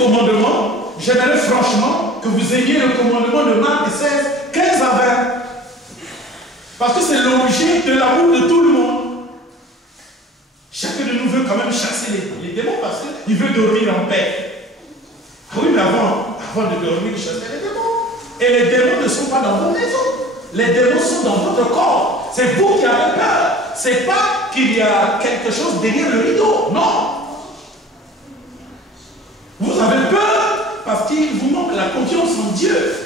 Commandement, j'aimerais franchement que vous ayez le commandement de Marc 16, 15 à 20. Parce que c'est l'objet de l'amour de tout le monde. Chacun de nous veut quand même chasser les démons parce qu'il veut dormir en paix. Ah oui, mais avant de dormir, chasser les démons. Et les démons ne sont pas dans vos maisons. Les démons sont dans votre corps. C'est vous qui avez peur. C'est pas qu'il y a quelque chose derrière le rideau. Non. Vous avez peur parce qu'il vous manque la confiance en Dieu.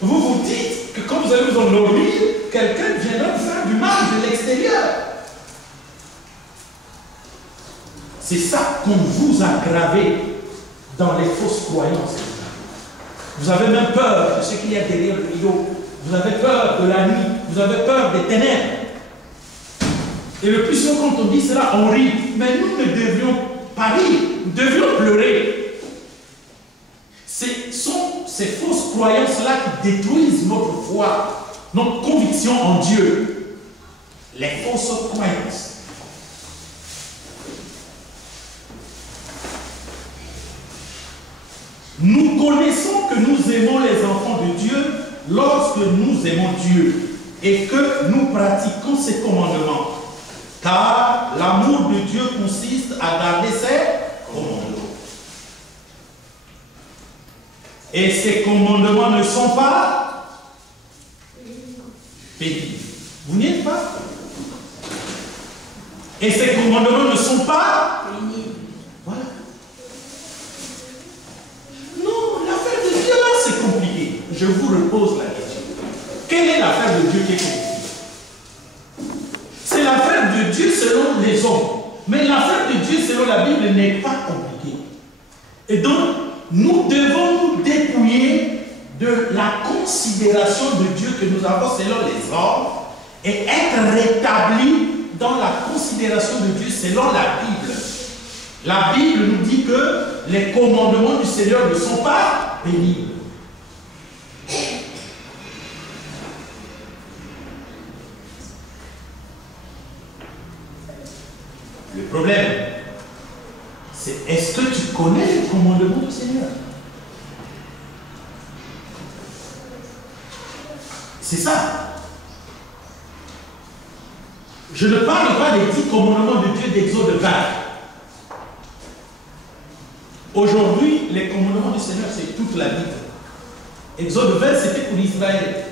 Vous vous dites que quand vous allez vous endormir, quelqu'un viendra vous faire du mal de l'extérieur. C'est ça qu'on vous a gravé dans les fausses croyances. Vous avez même peur de ce qu'il y a derrière le rideau. Vous avez peur de la nuit. Vous avez peur des ténèbres. Et le plus souvent, quand on dit cela, on rit. Mais nous ne devrions pas rire. Nous devrions pleurer. Ce sont ces fausses croyances-là qui détruisent notre foi, notre conviction en Dieu. Les fausses croyances. Nous connaissons que nous aimons les enfants de Dieu lorsque nous aimons Dieu et que nous pratiquons ses commandements. Car l'amour de Dieu consiste à garder ses commandements. Et ces commandements ne sont pas pénibles. Vous n'y êtes pas? Et ces commandements ne sont pas pénibles. Voilà. Non, l'affaire de Dieu là, c'est compliqué. Je vous repose la question. Quelle est l'affaire de Dieu qui est compliquée? C'est l'affaire de Dieu selon les hommes. Mais l'affaire de Dieu selon la Bible n'est pas compliquée. Et donc, nous devons nous dépouiller de la considération de Dieu que nous avons selon les hommes et être rétablis dans la considération de Dieu selon la Bible. La Bible nous dit que les commandements du Seigneur ne sont pas pénibles. Le problème, c'est est-ce que tu connais les commandements du Seigneur? C'est ça. Je ne parle pas des 10 commandements de Dieu d'Exode 20. Aujourd'hui, les commandements du Seigneur, c'est toute la Bible. Exode 20, c'était pour Israël.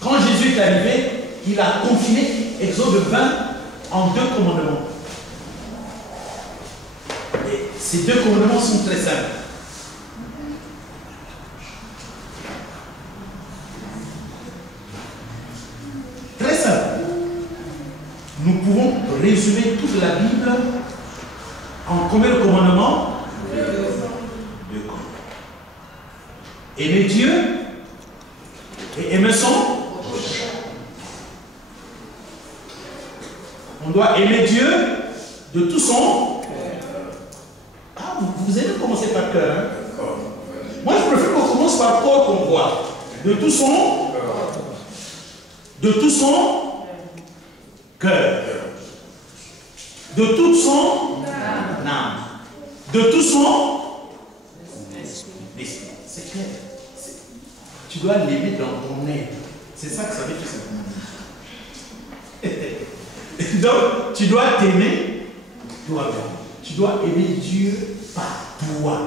Quand Jésus est arrivé, il a confiné Exode 20 en 2 commandements. Et ces 2 commandements sont très simples. Très simple. Nous pouvons résumer toute la Bible en combien de commandements? 2 commandements. Aimer Dieu et aimer son prochain. On doit aimer Dieu de tout son cœur. Ah, vous allez commencer par cœur. Hein? Moi, je préfère qu'on commence par corps qu'on voit. De tout son cœur. De tout son cœur. De toute son âme. De tout son esprit. C'est clair. Tu dois l'aimer dans ton être. C'est ça que ça veut dire tout simplement. Donc, tu dois t'aimer toi-même. Tu dois aimer Dieu par toi.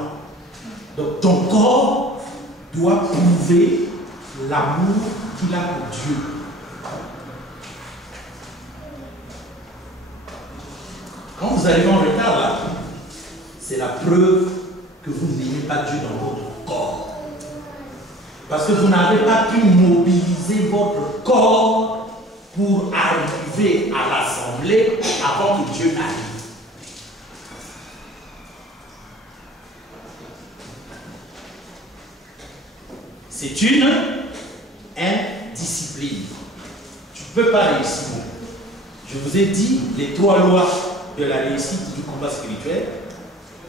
Donc, ton corps doit prouver l'amour qu'il a pour Dieu. Quand vous arrivez en retard là, c'est la preuve que vous n'aimez pas Dieu dans votre corps. Parce que vous n'avez pas pu mobiliser votre corps pour arriver à l'assemblée avant que Dieu arrive. C'est une indiscipline. Tu ne peux pas réussir. Je vous ai dit les 3 lois de la réussite du combat spirituel.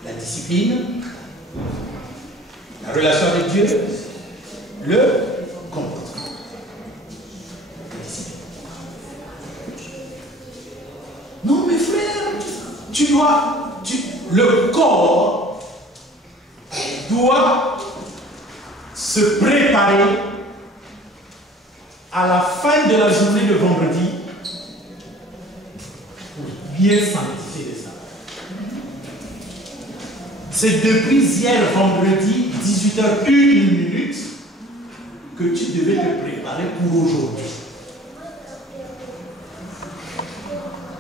La discipline, la relation avec Dieu, le comportement. Non, mes frères, le corps doit se préparer à la fin de la journée de vendredi pour bien sanctifier le sabbat. C'est depuis hier vendredi 18h01 que tu devais te préparer pour aujourd'hui.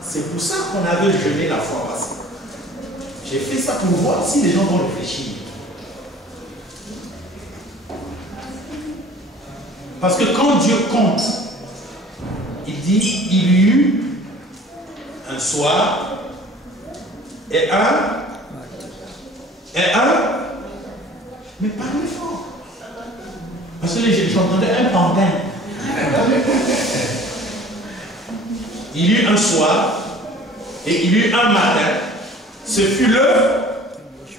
C'est pour ça qu'on avait jeûné la fois passée. J'ai fait ça pour voir si les gens vont réfléchir. Parce que quand Dieu compte, il dit, il y eut un soir et un, mais parlez fort. Parce que j'entendais un pantin. Il y eut un soir et il y eut un matin. Ce fut le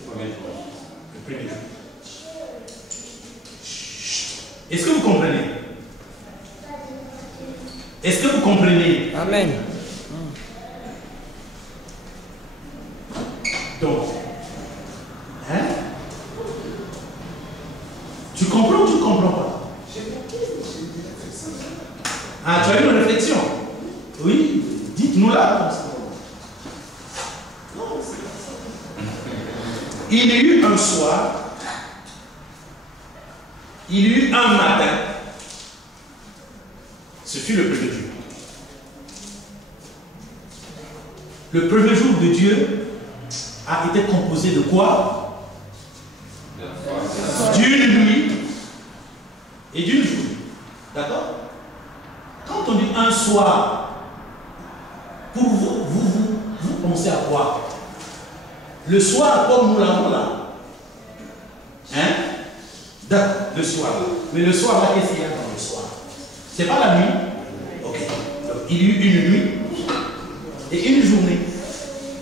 premier jour. Est-ce que vous comprenez? Est-ce que vous comprenez? Amen. Donc, hein? Tu comprends ou tu ne comprends pas? Ah, tu as eu une réflexion? Oui, dites-nous-la. Il y eut un soir, il y eut un matin, ce fut le premier jour. Le premier jour de Dieu a été composé de quoi? D'une nuit et d'une journée. D'accord? Quand on dit un soir, pour vous, vous pensez à quoi? Le soir, comme nous l'avons là. Hein? D'accord, le soir. Mais le soir, là, qu'est-ce qu'il y a dans le soir? C'est pas la nuit? Ok. Donc, il y eut une nuit et une journée.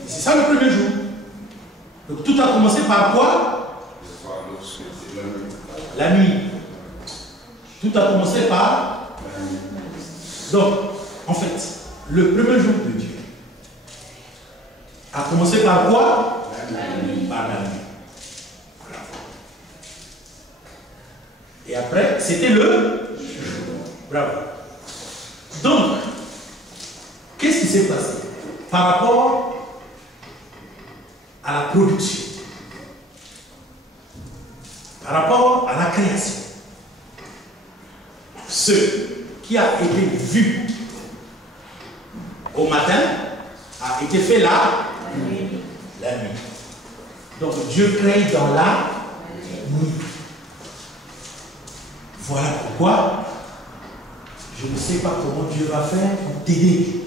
C'est ça le premier jour. Donc, tout a commencé par quoi? La nuit. Tout a commencé par? Donc, en fait, le premier jour de Dieu a commencé par quoi? Par la nuit. Et après, c'était le jour. Bravo. Donc, qu'est-ce qui s'est passé par rapport à la production, par rapport à la création? Ce qui a été vu au matin a été fait là, la nuit. Donc Dieu crée dans la nuit. Voilà pourquoi je ne sais pas comment Dieu va faire pour t'aider.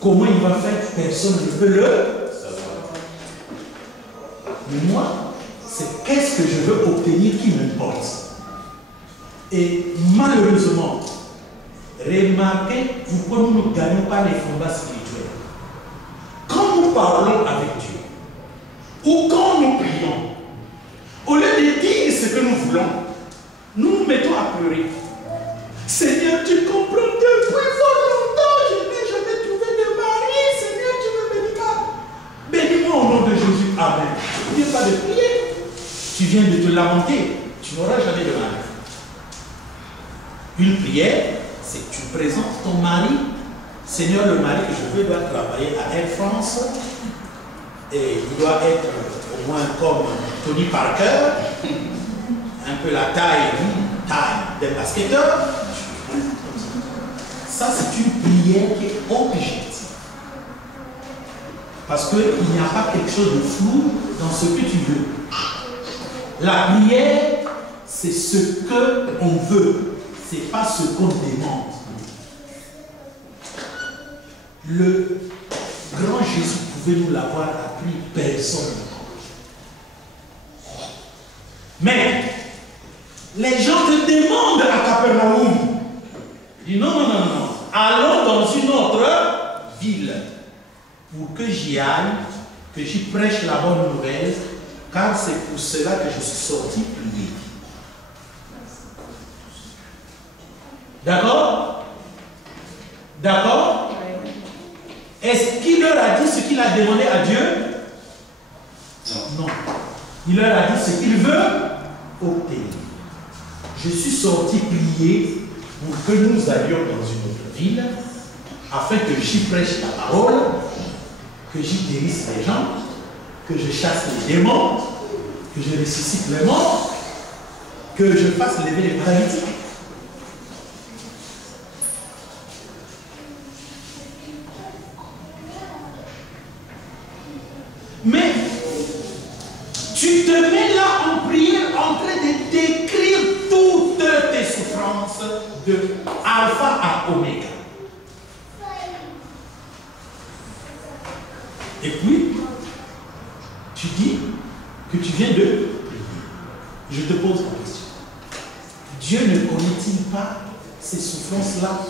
Comment il va faire, personne ne peut le savoir. Mais moi, c'est qu'est-ce que je veux obtenir qui m'importe. Et malheureusement, remarquez pourquoi nous ne gagnons pas les combats spirituels. Quand nous parlons avec Dieu, ou quand nous prions, au lieu de dire ce que nous voulons, nous nous mettons à pleurer. Seigneur, tu comprends, depuis fort longtemps, je n'ai jamais trouvé de mari. Seigneur, tu me bénis pas. Bénis-moi au nom de Jésus. Amen. Tu ne viens pas de prier. Tu viens de te lamenter. Tu n'auras jamais de mari. Une prière, c'est que tu présentes ton mari. Seigneur, le mari que je veux doit travailler à Air France. Et il doit être au moins comme Tony Parker. Un peu la taille des basketteurs. Ça, c'est une prière qui est objective. Parce qu'il n'y a pas quelque chose de flou dans ce que tu veux. La prière, c'est ce qu'on veut. Ce n'est pas ce qu'on demande. Le grand Jésus pouvait nous l'avoir appris, personne. Mais les gens te demandent à Capernaum. Ils disent non, non, non, non. Allons dans une autre ville pour que j'y aille, que j'y prêche la bonne nouvelle, car c'est pour cela que je suis sorti prier. D'accord? D'accord? Est-ce qu'il leur a dit ce qu'il a demandé à Dieu? Non. Il leur a dit ce qu'il veut obtenir. Je suis sorti prier pour que nous allions dans une autre ville, afin que j'y prêche la parole, que j'y guérisse les gens, que je chasse les démons, que je ressuscite les morts, que je fasse lever les paralytiques. Mais tu te mets là en prière en train de décrire toutes tes souffrances de alpha à oméga. Et puis, tu dis que tu viens de prier. Je te pose la question. Dieu ne connaît-il pas ces souffrances-là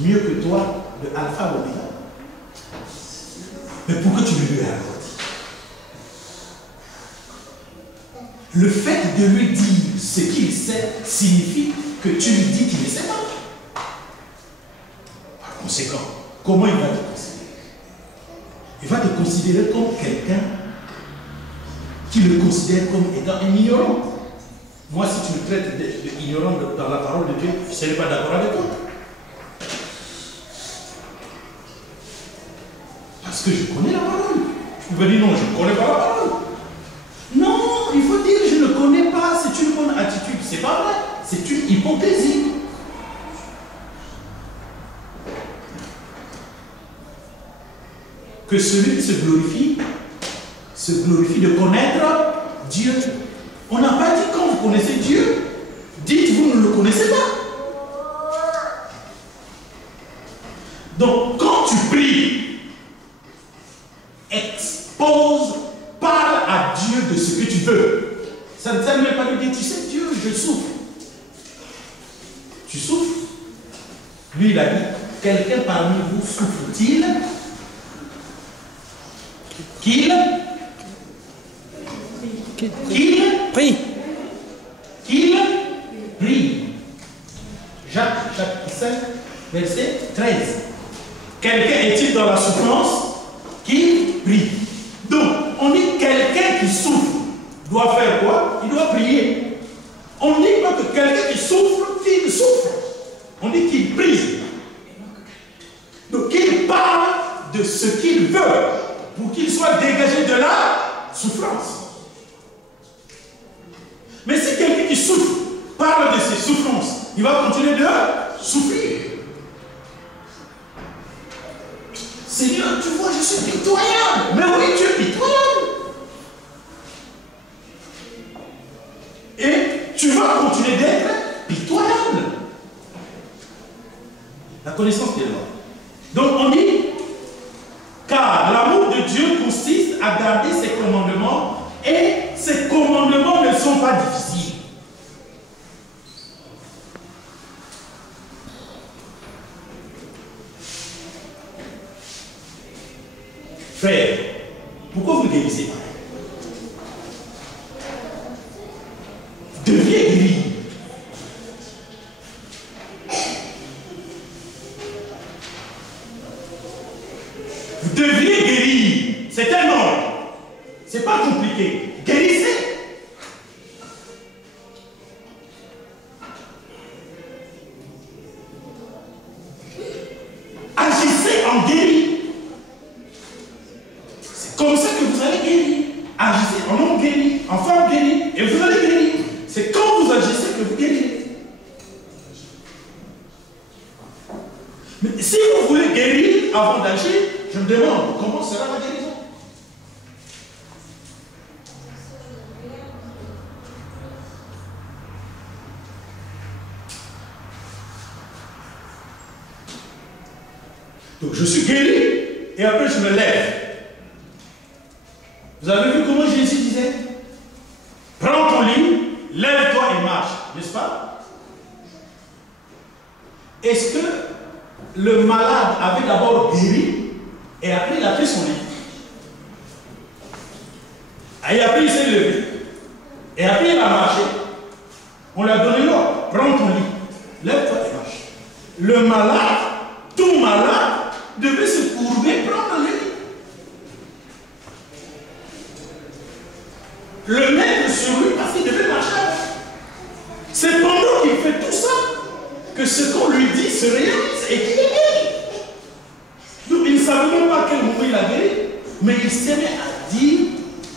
mieux que toi de alpha à oméga? Mais pourquoi tu lui as raconté? Le fait de lui dire ce qu'il sait signifie que tu lui dis qu'il ne sait pas. Par conséquent, comment il va te considérer? Il va te considérer comme quelqu'un qui le considère comme étant un ignorant. Moi, si tu me traites d'ignorant dans la parole de Dieu, je ne serai pas d'accord avec toi. Parce que je connais la parole. Tu peux dire non, je ne connais pas la parole. Non, il faut dire je ne connais pas, c'est une bonne attitude. C'est pas vrai, c'est une hypocrisie. Que celui qui se glorifie de connaître Dieu. On n'a pas dit quand vous connaissez Dieu, dites vous ne le connaissez pas. Donc quand tu pries, expose, parle à Dieu de ce que tu veux. Ça ne sert même pas de dire, tu sais Dieu, je souffre. Tu souffres? Lui il a dit, quelqu'un parmi vous souffre-t-il? Qu'il prie. Qu'il prie. Jacques, chapitre 5, verset 13. Quelqu'un est-il dans la souffrance? Qu'il prie. Donc, on dit quelqu'un qui souffre doit faire quoi? Il doit prier. On ne dit pas que quelqu'un qui souffre, qu'il souffre. On dit qu'il prie. Donc, qu'il parle de ce qu'il veut pour qu'il soit dégagé de la souffrance. Mais si quelqu'un qui souffre parle de ses souffrances, il va continuer de souffrir. Seigneur, tu vois, je suis pitoyable. Mais oui, tu es pitoyable. Et tu vas continuer d'être pitoyable. La connaissance des lois. Donc on dit, car l'amour de Dieu consiste à garder ses commandements, et ces commandements ne sont pas difficiles. Frère, pourquoi vous guérissez pas? Deviez guéri. Vous deviez guérir. C'est un ordre. C'est pas compliqué. Guérissez. Agissez en guéri. C'est comme ça que vous allez guérir. Agissez en homme guéri, en femme guérie, et vous allez guérir. C'est quand vous agissez que vous guérirez. Mais si vous voulez guérir avant d'agir, je me demande comment sera la guérison. Donc je suis guéri et après je me lève. Vous avez vu comment Jésus disait? Prends ton lit, lève-toi et marche, n'est-ce pas? Est-ce que le malade avait d'abord guéri et après il a pris son lit? Et après il s'est levé. Et après il a marché. On lui a donné l'ordre. Prends ton lit, lève-toi et marche. Le malade, tout malade, devait se courber, prendre le lit. Le même sur lui parce qu'il devait marcher. C'est pendant qu'il fait tout ça que ce qu'on lui dit se réalise et qu'il est guéri. Donc il ne savait même pas à quel moment il a guéri, mais il s'est mis à dire,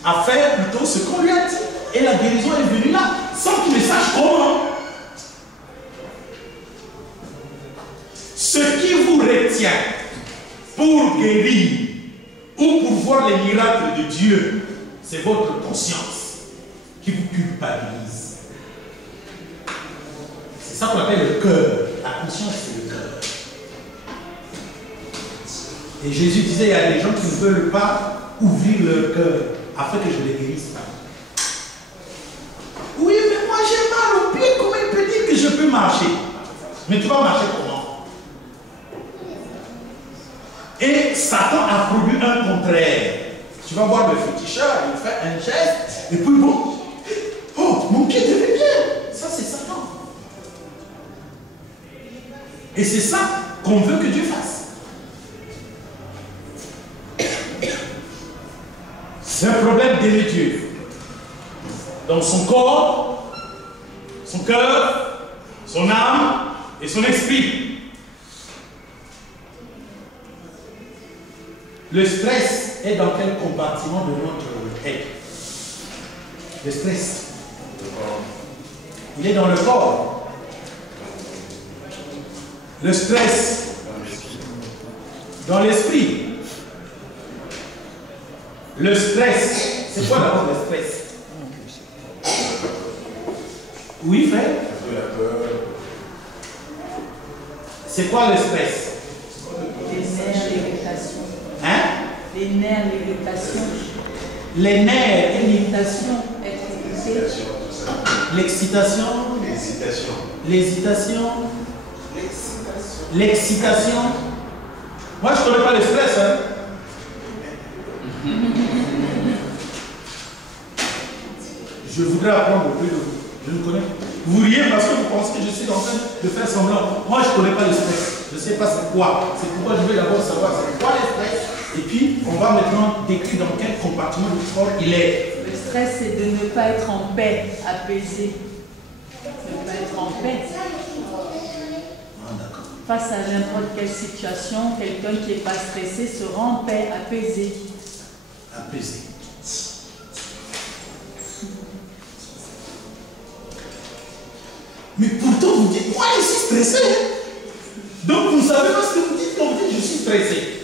à faire plutôt ce qu'on lui a dit. Et la guérison est venue là, sans qu'il ne sache comment. Ce qui vous retient pour guérir ou pour voir les miracles de Dieu, c'est votre conscience qui vous culpabilise. C'est ça qu'on appelle le cœur. La conscience, c'est le cœur. Et Jésus disait, il y a des gens qui ne veulent pas ouvrir leur cœur afin que je les guérisse pas. Oui, mais moi j'ai mal au pied, comment il peut dire que je peux marcher? Mais tu vas marcher comment? Et Satan a produit un contraire. Tu vas voir le féticheur, il fait un geste, et puis bon, oh, mon pied devait bien. Ça, c'est Satan. Et c'est ça qu'on veut que Dieu fasse. C'est un problème d'aimer Dieu. Dans son corps, son cœur, son âme et son esprit. Le stress est dans quel compartiment de notre être? Le stress. Il est dans le corps. Le stress dans l'esprit. Le stress, c'est quoi d'abord le stress? Oui, frère? C'est quoi le stress? Les nerfs, l'irritation. Hein? Les nerfs, l'irritation. Les nerfs et L'irritation, être irrité. l'excitation. L'hésitation. L'hésitation. L'excitation. Moi, je ne connais pas le stress. Hein? Je voudrais apprendre plus de vous. Je ne connais pas. Vous riez parce que vous pensez que je suis en train de faire semblant. Moi, je ne connais pas le stress. Je ne sais pas c'est quoi. C'est pourquoi je vais d'abord savoir c'est quoi le stress. Et puis, on va maintenant décrire dans quel compartiment du corps il est. Le stress, c'est de ne pas être en paix, apaisé. Ne pas être en paix. Face à n'importe quelle situation, quelqu'un qui n'est pas stressé se rend en paix, apaisé. Apaisé. Mais pourtant, vous dites, moi, je suis stressé. Donc, vous ne savez pas ce que vous dites quand vous dites, je suis stressé.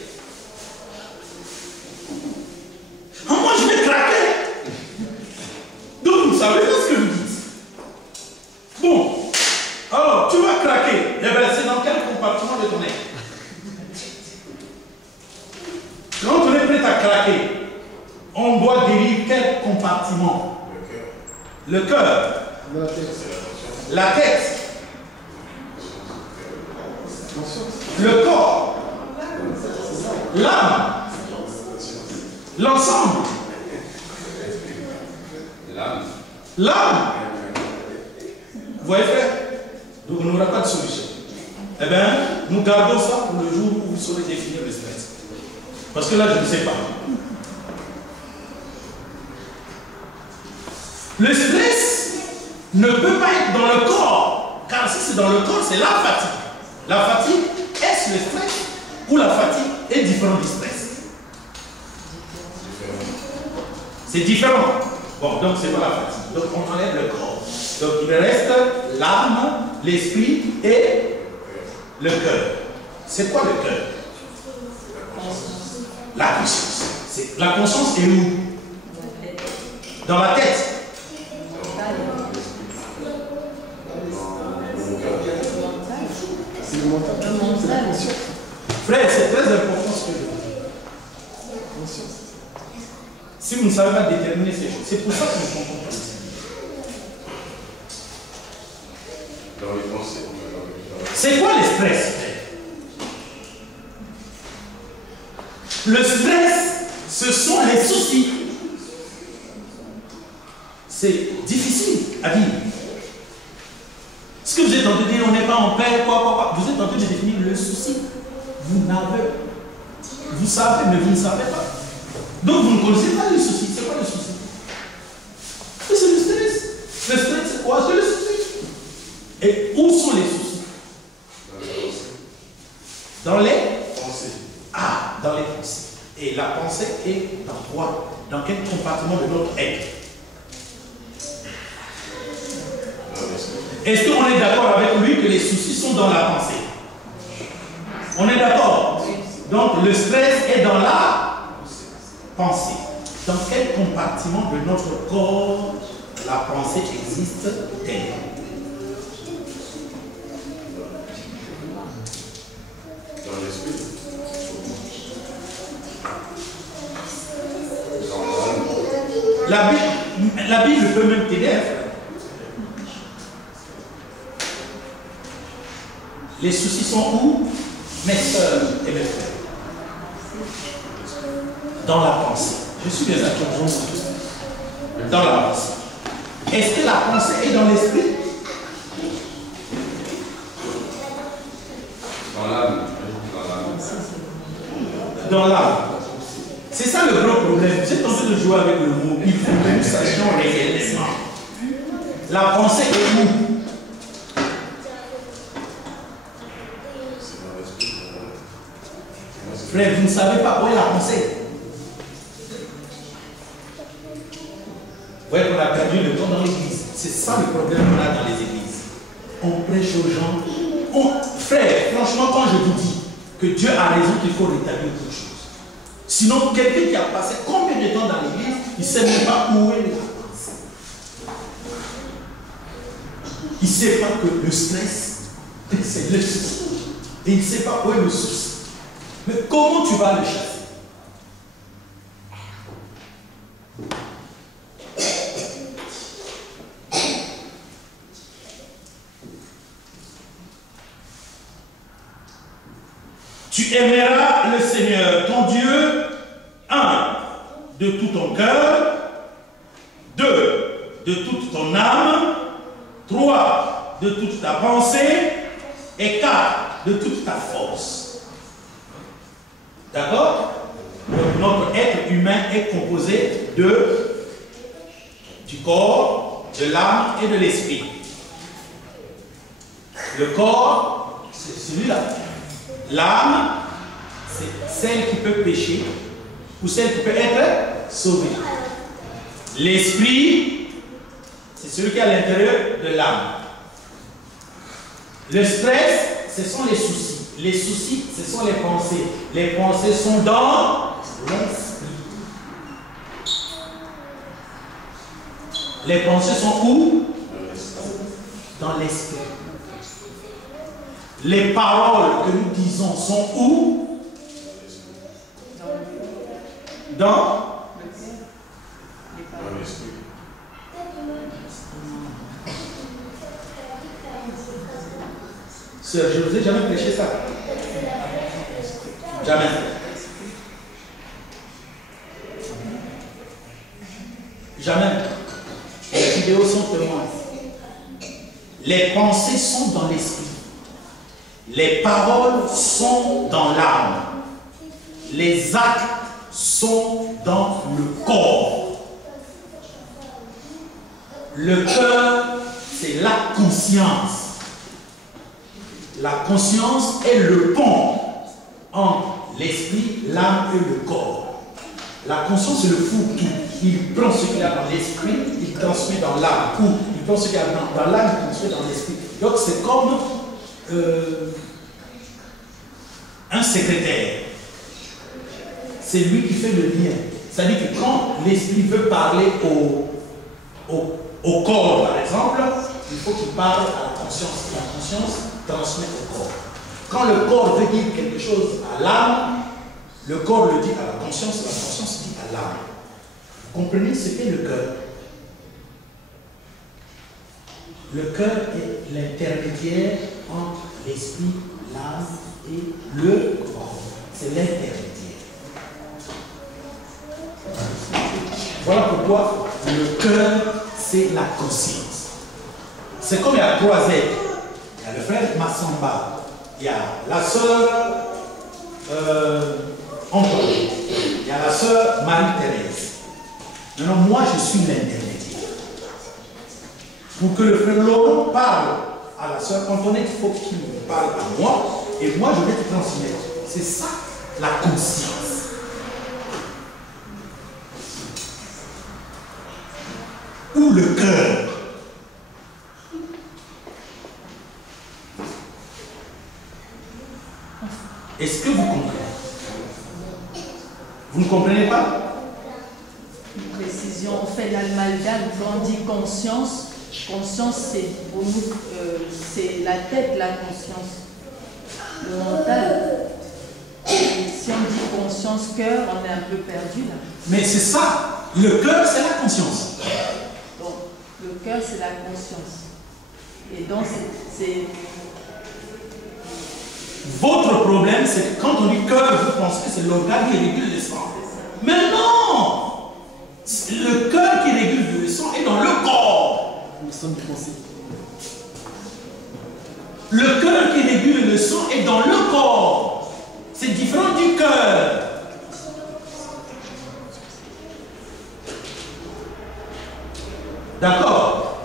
Ah, moi, je vais craquer. Donc, vous ne savez pas ce que vous dites. Bon. Alors, tu vas craquer. Eh bien, c'est dans quel compartiment de ton être? Quand on est prêt à craquer, on doit guérir quel compartiment? Le cœur. La tête. Le corps. L'âme. L'ensemble. L'âme. Vous voyez, frère? Donc on n'aura pas de solution. Eh bien, nous gardons ça pour le jour où vous saurez définir le stress. Parce que là, je ne sais pas. Le stress ne peut pas être dans le corps. Car si c'est dans le corps, c'est la fatigue. La fatigue, est-ce le stress ou la fatigue est différente du stress? C'est différent. Bon, donc c'est pas la fatigue. Donc on enlève le corps. Donc il reste l'âme, l'esprit et le cœur. C'est quoi le cœur? La conscience. La conscience est où? Dans la tête. C'est le mental. Frère, c'est très important ce que je dis. Si vous ne savez pas déterminer ces choses, c'est pour ça que nous ne comprenons pas. Dans les pensées. C'est quoi le stress? Le stress, ce sont les soucis. C'est difficile à dire. Ce que vous êtes en train de dire, on n'est pas en paix, quoi. Vous êtes en train de définir le souci. Vous savez, mais vous ne savez pas. Donc vous ne connaissez pas le souci. C'est quoi le souci? C'est le stress. compartiments de notre être. Est-ce qu'on est d'accord avec lui que les soucis sont dans la pensée? On est d'accord? Donc le stress est dans la pensée. Dans quel compartiment de notre corps la pensée existe-t-elle? Dans l'esprit. La Bible peut même t'aider. Les soucis sont où, mes soeurs et mes frères? Dans la pensée. Je suis bien d'accord. Dans la pensée. Est-ce que la pensée est dans l'esprit? Dans l'âme. Dans l'âme. C'est ça le gros problème. Vous êtes en train de jouer avec le mot. Il faut que nous sachions réellement. La pensée est où? Frère, vous ne savez pas où est la pensée. Vous voyez qu'on a perdu le temps dans l'église. C'est ça le problème qu'on a dans les églises. On prêche aux gens. Frère, franchement, quand je vous dis que Dieu a raison qu'il faut rétablir quelque chose. Sinon, quelqu'un qui a passé combien de temps dans l'église, il ne sait même pas où est la pensée. Il ne sait pas que le stress, c'est le souci. Et il ne sait pas où est le souci. Mais comment tu vas le chasser? Tu aimeras le Seigneur, ton Dieu, 1, de tout ton cœur, 2, de toute ton âme, 3, de toute ta pensée, et 4, de toute ta force. D'accord? Donc notre être humain est composé du corps, de l'âme et de l'esprit. Le corps, c'est celui-là. L'âme, c'est celle qui peut pécher ou celle qui peut être sauvée. L'esprit, c'est celui qui est à l'intérieur de l'âme. Le stress, ce sont les soucis. Les soucis, ce sont les pensées. Les pensées sont dans l'esprit. Les pensées sont où? Dans l'esprit. Les paroles que nous disons sont où? Dans l'esprit. Sœur, je ne vous ai jamais prêché ça. Jamais. Jamais. Les vidéos sont témoins. Les pensées sont dans l'esprit. Les paroles sont dans l'âme. Les actes sont dans le corps. Le cœur, c'est la conscience. La conscience est le pont entre l'esprit, l'âme et le corps. La conscience, c'est le fou tout. Il prend ce qu'il y a dans l'esprit, il transmet dans l'âme. Ou il prend ce qu'il y a dans l'âme, il transmet dans l'esprit. Donc c'est comme un secrétaire. C'est lui qui fait le lien. C'est-à-dire que quand l'esprit veut parler au corps, par exemple, il faut qu'il parle à la conscience. La conscience transmet au corps. Quand le corps veut dire quelque chose à l'âme, le corps le dit à la conscience dit à l'âme. Vous comprenez ce qu'est le cœur? Le cœur est l'intermédiaire entre l'esprit, l'âme et le corps. C'est l'intermédiaire. Voilà pourquoi le cœur, c'est la conscience. C'est comme il y a 3 êtres. Il y a le frère Massamba, il y a la sœur Antoine, il y a la sœur Marie-Thérèse. Maintenant, moi, je suis l'intermédiaire. Pour que le frère Laurent parle à la sœur Antoinette, il faut qu'il me parle à moi, et moi, je vais te transmettre. C'est ça, la conscience. ou le cœur? Est-ce que vous comprenez? Vous ne comprenez pas? Une précision, on fait l'amalgame, quand on dit conscience, conscience c'est pour nous, c'est la tête, la conscience, le mental. Et si on dit conscience, cœur, on est un peu perdu là. Mais c'est ça, le cœur c'est la conscience. Donc, le cœur c'est la conscience. Et donc c'est... Votre problème, c'est que quand on dit cœur, vous pensez que c'est l'organe qui régule le sang. Mais non! Le cœur qui régule le sang est dans le corps. Le cœur qui régule le sang est dans le corps. C'est différent du cœur. D'accord?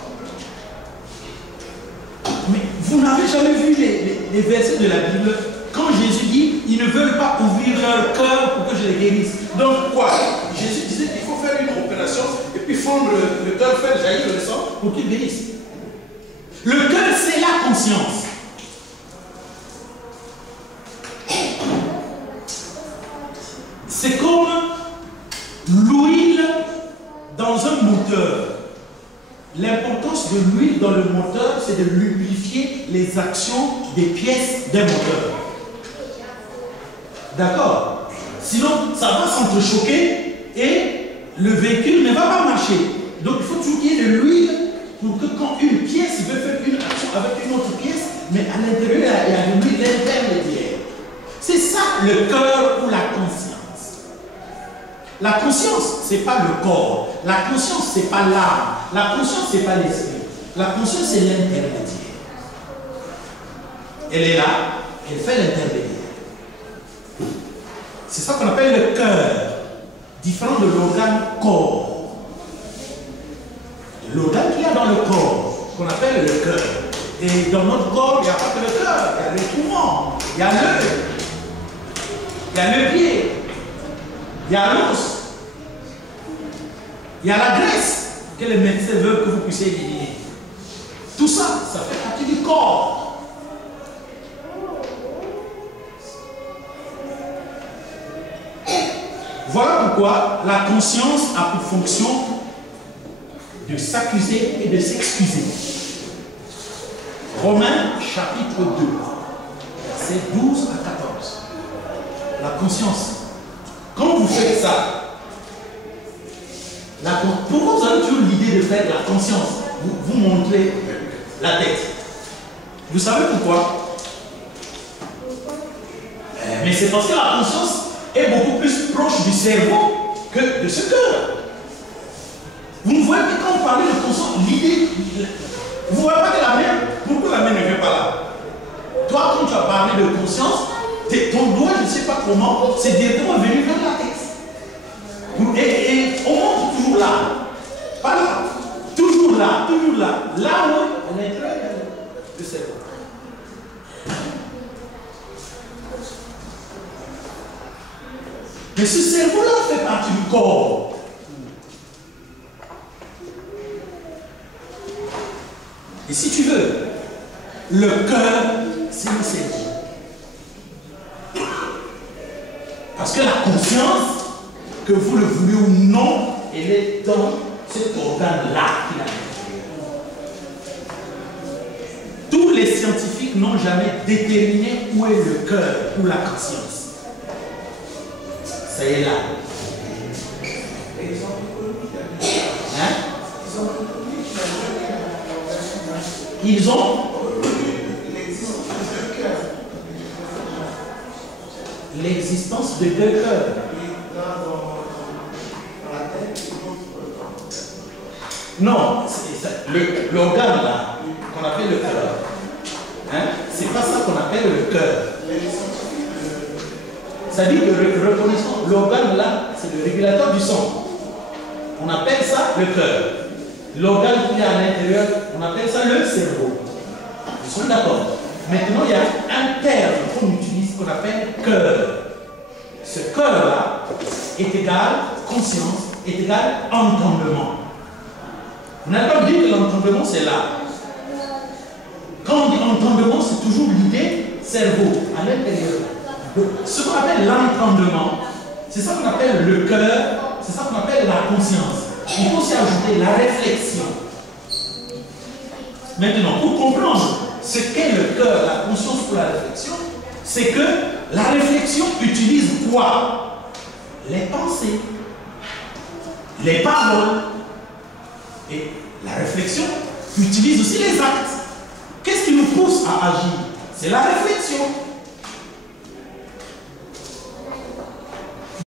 Mais vous n'avez jamais vu les versets de la Bible quand Jésus dit ils ne veulent pas ouvrir leur cœur pour que je les guérisse. Donc quoi? Jésus disait qu'il faut faire une opération et puis fondre le cœur, faire jaillir le sang pour qu'il guérisse. Le cœur, c'est la conscience. C'est comme l'huile dans un moteur. L'importance de l'huile dans le moteur, c'est de lubrifier les actions des pièces d'un moteur. D'accord? Sinon, ça va s'entrechoquer et le véhicule ne va pas marcher. Donc, il faut toujours qu'il y ait de l'huile pour que quand une pièce veut faire une action avec une autre pièce, mais à l'intérieur, il y a de l'huile intermédiaire. C'est ça le cœur ou la conscience. La conscience, ce n'est pas le corps. La conscience, ce n'est pas l'âme. La conscience, ce n'est pas l'esprit. La conscience, c'est l'intermédiaire. Elle est là, elle fait l'intermédiaire. C'est ça qu'on appelle le cœur, différent de l'organe corps. L'organe qu'il y a dans le corps, qu'on appelle le cœur. Et dans notre corps, il n'y a pas que le cœur, il y a les poumons, il y a l'œil, il y a le pied, il y a l'os, il y a la graisse que les médecins veulent que vous puissiez éliminer. Tout ça, ça fait partie du corps. Voilà pourquoi la conscience a pour fonction de s'accuser et de s'excuser. Romains chapitre 2, versets 12 à 14. La conscience. Quand vous faites ça, pourquoi vous avez toujours l'idée de faire la conscience? Vous montrez la tête. Vous savez pourquoi? Mais c'est parce que la conscience est beaucoup plus proche du cerveau que de ce cœur. Vous ne voyez que quand on parle de conscience, l'idée, vous ne voyez pas que la main, pourquoi la main ne vient pas là? Toi, quand tu as parlé de conscience, ton doigt, je ne sais pas comment, c'est directement venu vers la tête. Et on montre toujours là. Pas là. Toujours là, toujours là. Là où on est très le cerveau. Mais ce cerveau-là fait partie du corps. Et si tu veux, le cœur, c'est le cerveau. Parce que la conscience, que vous le voulez ou non, elle est dans cet organe-là qu'il a à l'intérieur. Tous les scientifiques n'ont jamais déterminé où est le cœur ou la conscience. Ça y est là. Hein? Ils ont l'existence de deux cœurs. Non, l'organe là, qu'on appelle le cœur, hein, c'est pas ça qu'on appelle le cœur. Ça dit que reconnaissons l'organe là, c'est le régulateur du sang. On appelle ça le cœur. L'organe qui est à l'intérieur, on appelle ça le cerveau. Ils sont d'accord. Maintenant, il y a un terme qu'on utilise qu'on appelle cœur. Ce cœur-là est égal conscience, est égal entendement. On n'a pas dit que l'entendement c'est là. Quand on dit entendement, c'est toujours l'idée, cerveau, à l'intérieur. Ce qu'on appelle l'entendement, c'est ça qu'on appelle le cœur, c'est ça qu'on appelle la conscience. Il faut aussi ajouter la réflexion. Maintenant, pour comprendre ce qu'est le cœur, la conscience pour la réflexion, c'est que la réflexion utilise quoi? Les pensées, les paroles. Et la réflexion utilise aussi les actes. Qu'est-ce qui nous pousse à agir? C'est la réflexion.